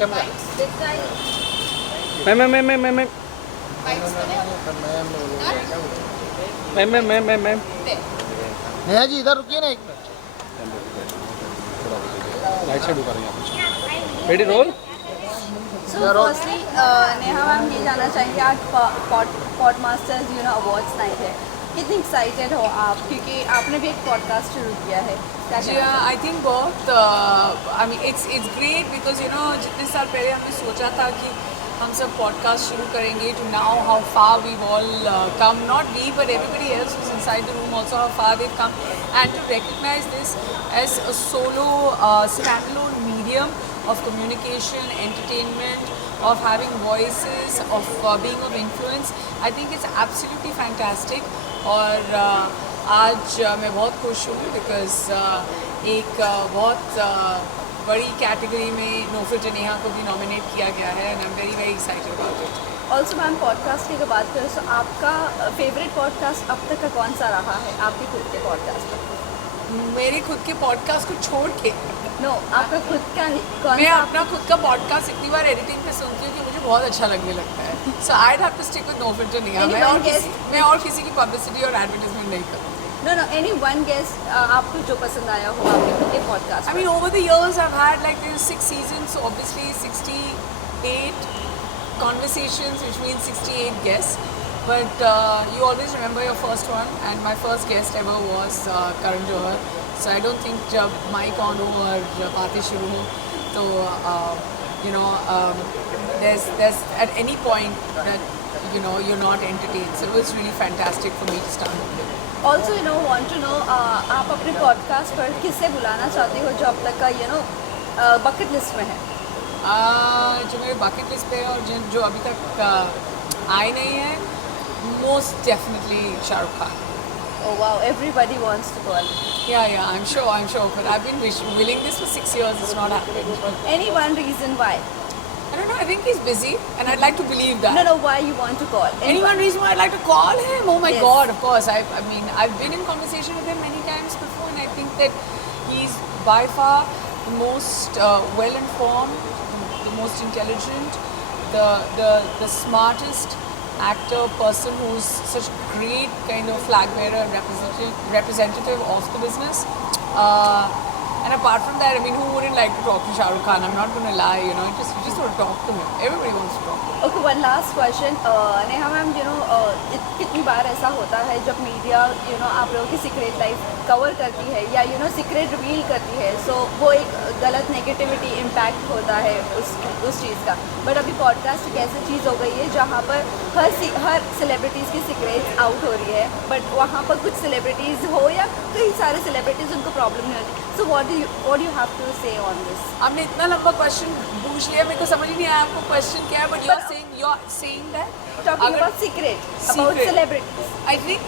Ma'am Neha ji इधर रुकिए ना एक मिनट। लाइट शेड ऊपर है ready roll. So firstly, Neha ma'am ये जानना चाहेंगे आज पॉडमास्टर्स अवार्ड्स नाइट है, कितनी एक्साइटेड हो आप, क्योंकि आपने भी एक पॉडकास्ट शुरू किया है? जी आई थिंक बहुत I mean it's great because जितने साल पहले हमने सोचा था कि हम सब पॉडकास्ट शुरू करेंगे to now how far we all come, not we but everybody else who's inside the room also how far they've come, and to recognize this as a solo standalone medium of communication, entertainment, of having voices, of being of influence, I think it's absolutely fantastic. और आज मैं बहुत खुश हूँ because एक बहुत बड़ी category में नो फिल्टर नेहा को भी नॉमिनेट किया गया है and I am very very excited about it. Also ma'am podcast की अगर बात करें तो आपका फेवरेट पॉडकास्ट अब तक का कौन सा रहा है आपके खुद के पॉडकास्ट में? मेरे खुद के पॉडकास्ट को छोड़ के नो आपका खुद का ही कौन मैं सा? अपना खुद का पॉडकास्ट इतनी बार एडिटिंग पे सुनती हूँ कि मुझे बहुत अच्छा लगने लगता है। So I have to stick with no filter Neha. मैं और किसी की पब्लिसिटी और एडवर्टाइजमेंट नहीं करूँगी। No, any one guest आपको जो पसंद आया हो आपके खुद के podcast? I mean, over the years, I've had like there's 6 seasons, so obviously 68 conversations, which means 68 guests. But you always remember your first one, and my first guest ever was Karan Johar. So I don't think जब mic on हो और बातें शुरू हो, तो there's at any point that you're not entertained. So it was really fantastic for me to start with. Also want to know आप अपने podcast पर किसे बुलाना चाहते हो जो अब तक का बकेट लिस्ट में है? जो मेरे बकेट लिस्ट पे है और जो अभी तक आए नहीं है, most definitely Shahrukh Khan. Oh wow, everybody wants to call. Yeah, I'm sure, but I've been willing this for 6 years. It's not happening. Any one reason why? I don't know. I think he's busy, and I'd like to believe that. No, why you want to call? Any one reason why I'd like to call him? Oh my Yes. God, of course. I mean, I've been in conversation with him many times before, and I think that he's by far the most well-informed, the most intelligent, the smartest actor, person who's such a great kind of flag bearer and representative of the business. And apart from that, I mean, who wouldn't like to talk to Shah Rukh Khan? I'm not going to lie, you just want to talk to him. Everybody wants to talk to him. Okay, one last question. Neha ma'am, कितनी बार ऐसा होता है जब media आप लोगों की secret life cover करती है या सीक्रेट रिवील करती है, सो वो एक गलत नेगेटिविटी इम्पैक्ट होता है उस चीज़ का। बट अभी पॉडकास्ट एक ऐसी चीज़ हो गई है जहाँ पर हर सेलिब्रिटीज़ की सीक्रेट्स आउट हो रही है, बट वहाँ पर कुछ सेलिब्रिटीज़ हो या कई सारे सेलिब्रिटीज़ उनको प्रॉब्लम नहीं होती। सो what do you have to say on this? आपने इतना लंबा क्वेश्चन पूछ लिया, मेरे को समझ ही नहीं आया आपको क्वेश्चन क्या है, but you're saying that Talking about secret, about celebrities. I think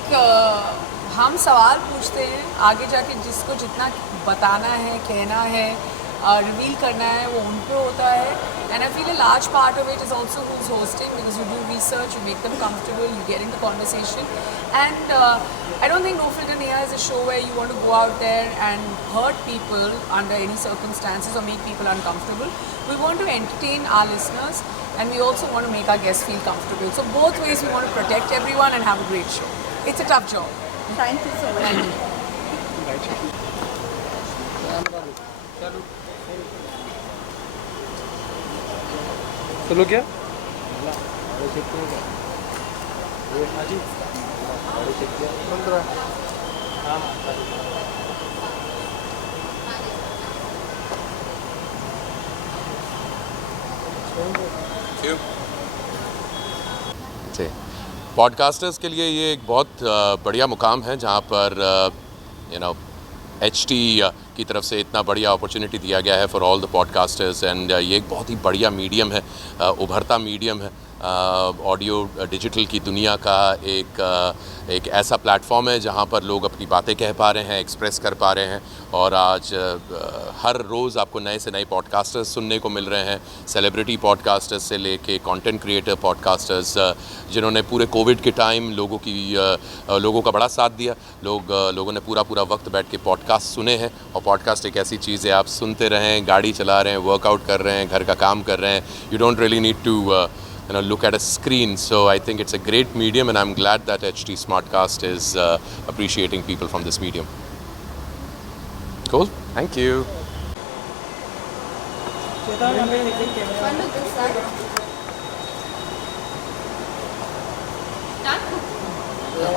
हम सवाल पूछते हैं, आगे जाके जिसको जितना बताना है, कहना है, रिवील करना है, वो उन पे होता है। And I feel a large part of it is also who's hosting, because you do research, you make them comfortable, you get into conversation. And I don't think No Filter Neha is a show where you want to go out there and hurt people under any circumstances or make people uncomfortable. We want to entertain our listeners, and we also want to make our guests feel comfortable. So both ways, we want to protect everyone and have a great show. It's a tough job. Thank you so much. चलो क्या podcasters के लिए ये एक बहुत बढ़िया मुकाम है जहाँ पर HT की तरफ से इतना बढ़िया अपॉर्चुनिटी दिया गया है for all the podcasters, and ये एक बहुत ही बढ़िया मीडियम है, उभरता मीडियम है। ऑडियो डिजिटल की दुनिया का एक ऐसा प्लेटफॉर्म है जहाँ पर लोग अपनी बातें कह पा रहे हैं, एक्सप्रेस कर पा रहे हैं। और आज हर रोज़ आपको नए से नए पॉडकास्टर्स सुनने को मिल रहे हैं, सेलिब्रिटी पॉडकास्टर्स से लेके कंटेंट क्रिएटर पॉडकास्टर्स, जिन्होंने पूरे कोविड के टाइम लोगों का बड़ा साथ दिया। लोगों ने पूरा वक्त बैठ के पॉडकास्ट सुने हैं। और पॉडकास्ट एक ऐसी चीज़ है, आप सुनते रहें, गाड़ी चला रहे हैं, वर्कआउट कर रहे हैं, घर का काम कर रहे हैं, you don't really need to look at a screen. So I think it's a great medium, and I'm glad that HT Smartcast is appreciating people from this medium. Cool. Thank you.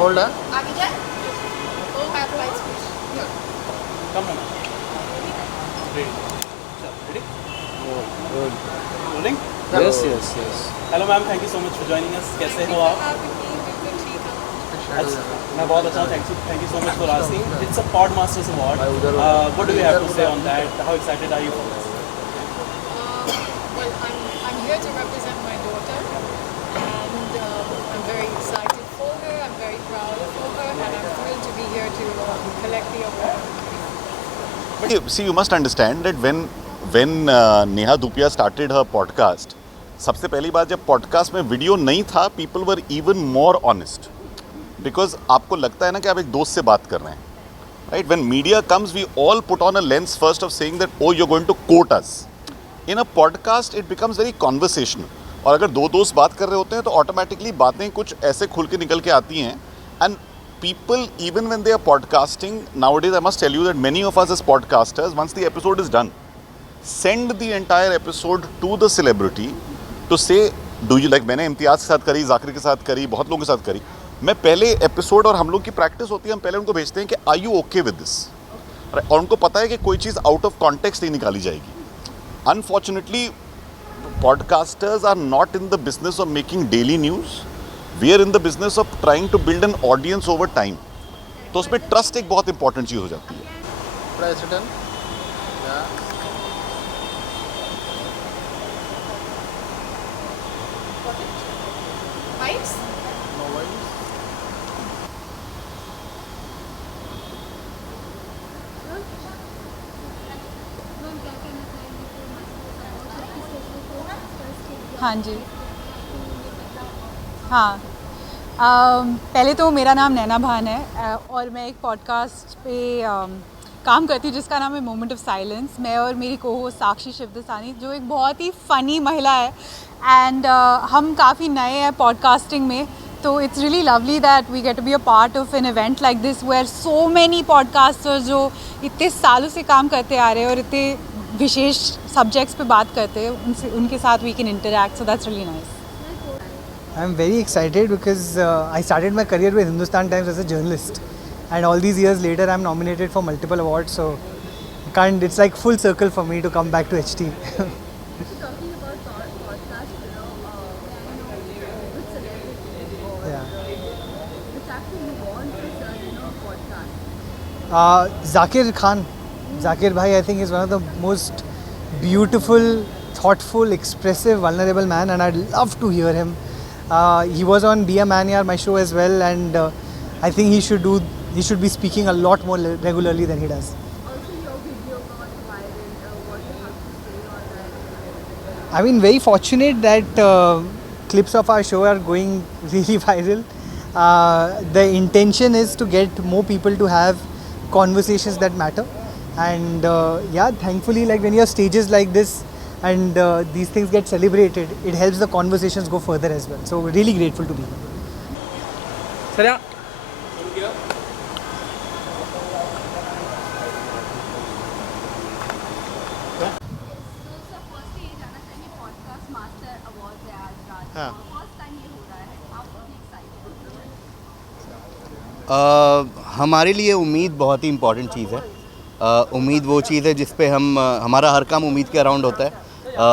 Hold on. आगे जाए? Oh, have lights, please. Come on. Ready? Rolling? Yes, hello ma'am, thank you so much for joining us. कैसे हो आप? अच्छा, मैं बहुत अच्छा हूँ, thank you so much for asking. It's a Podmasters award, what do you have to say on that? How excited are you for this? Well, I'm here to represent my daughter, and I'm very excited for her. I'm very proud of her, and I'm thrilled to be here to collect the award. But you must understand that when Neha Dhupia started her podcast, सबसे पहली बात जब podcast में video नहीं था, people were even more honest, because आपको लगता है ना कि आप एक दोस्त से बात कर रहे हैं, right? When media comes we all put on a lens first of saying that oh you are going to quote us. In a podcast it becomes very conversational, और अगर दो दोस्त बात कर रहे होते हैं तो ऑटोमेटिकली बातें कुछ ऐसे खुल के निकल के आती हैं। And people, even when they are podcasting nowadays, I must tell you that many of us as podcasters, once the episode is done, send the entire episode to the celebrity to say, do you like? मैंने इम्तियाज़ के साथ करी, जाकिर के साथ करी, बहुत लोगों के साथ करी। मैं पहले एपिसोड, और हम लोग की प्रैक्टिस होती है, हम पहले उनको भेजते हैं कि are you okay with this, और उनको पता है कि कोई चीज़ आउट ऑफ कॉन्टेक्स्ट नहीं निकाली जाएगी। Unfortunately podcasters are not in the business of making daily news, we are in the business of trying to build an audience over time. तो उसमें ट्रस्ट एक बहुत इंपॉर्टेंट चीज़ हो जाती है। President. Yeah. Lights? No worries. हाँ जी, हाँ। पहले तो मेरा नाम नैना भान है, और मैं एक पॉडकास्ट पे काम करती हूँ जिसका नाम है मोमेंट ऑफ साइलेंस। मैं और मेरी को-होस्ट साक्षी शिवदसानी, जो एक बहुत ही फ़नी महिला है, एंड हम काफ़ी नए हैं पॉडकास्टिंग में, तो it's really lovely that we get to be a part of an event like this where so many podcasters जो इतने सालों से काम करते आ रहे हैं और इतने विशेष सब्जेक्ट्स पे बात करते हैं, उनके साथ we can interact, so that's really nice. I'm very excited because I started my career with Hindustan Times as a journalist, and all these years later I'm nominated for multiple awards, so it's like full circle for me to come back to HT. Talking about podcast, with celebrities, Yeah. which actor you want to podcast? Zakir Khan, Zakir bhai, I think is one of the most beautiful, thoughtful, expressive, vulnerable man, and I'd love to hear him. He was on Be a Man Yaar, my show as well, and I think he should be speaking a lot more regularly than he does. Also, your video got viral. What do you have to say on that? I mean, very fortunate that clips of our show are going really viral. The intention is to get more people to have conversations that matter, and yeah, thankfully, like when you have stages like this and these things get celebrated, it helps the conversations go further as well. So really grateful to be here. चलिए हमारे लिए उम्मीद बहुत ही important चीज़ है। उम्मीद वो चीज़ है जिस पे हमारा हर काम उम्मीद के अराउंड होता है।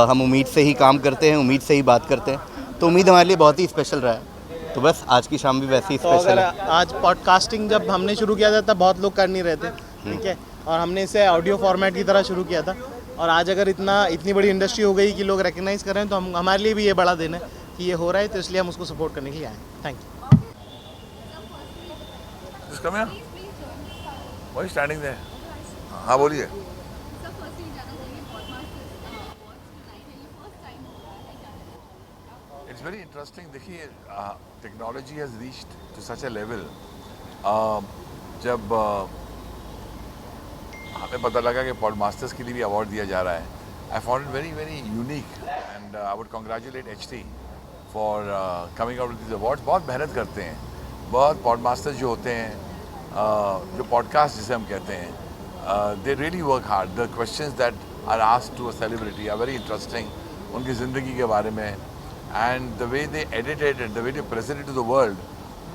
हम उम्मीद से ही काम करते हैं, उम्मीद से ही बात करते हैं, तो उम्मीद हमारे लिए बहुत ही स्पेशल रहा है। तो बस आज की शाम भी वैसे ही स्पेशल है। आज पॉडकास्टिंग जब हमने शुरू किया था तब बहुत लोग कर नहीं रहे थे, ठीक है, और हमने इसे ऑडियो फॉर्मेट की तरह शुरू किया था, और आज अगर इतनी बड़ी इंडस्ट्री हो गई कि लोग रिकग्नाइज़ कर रहे हैं तो हमारे लिए भी ये बड़ा दिन है। कि ये हो रहा है, तो इसलिए हम उसको सपोर्ट करने के लिए आए हैं। Thank you. Just come here. Why are you standing there? हाँ बोलिए. It's very interesting. देखिए, technology has reached to such a level. जब हमें पता लगा कि पॉडमास्टर्स के लिए भी अवार्ड दिया जा रहा है, I found it very very unique and I would congratulate HT for coming out with these awards. बहुत मेहनत करते हैं, बहुत पॉडमास्टर्स जो होते हैं, जो पॉडकास्ट जिसे हम कहते हैं, they really work hard. The questions that are asked to a celebrity are very interesting. उनकी ज़िंदगी के बारे में, and the way they edit it and the way they present it to the world,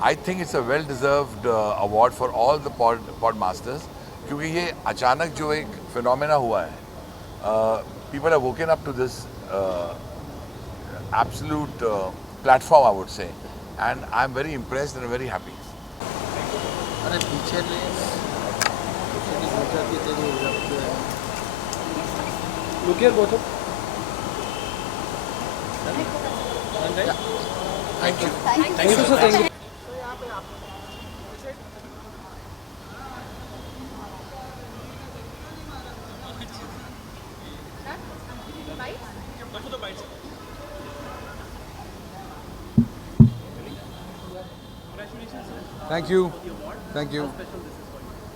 I think it's a well-deserved award for all the podmasters. क्योंकि ये अचानक जो एक फिनोमेना हुआ है, people have woken up to this absolute platform, I would say, and I'm very impressed and very happy. अरे पीछे ले Look here, both of Thank you. Thank you, sir. Thank you. Thank you. Thank you.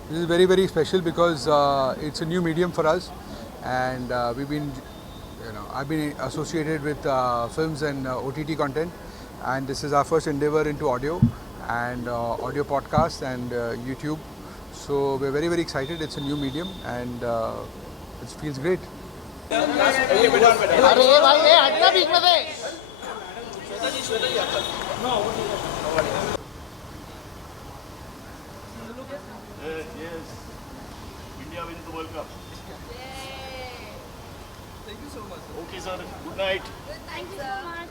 This is very, very special because it's a new medium for us, and we've been, I've been associated with films and OTT content, and this is our first endeavor into audio and audio podcast and YouTube. So we're very, very excited. It's a new medium, and it feels great. Yes. India wins the World Cup. Thank you so much. Okay, sir. Good night. Thank you so much.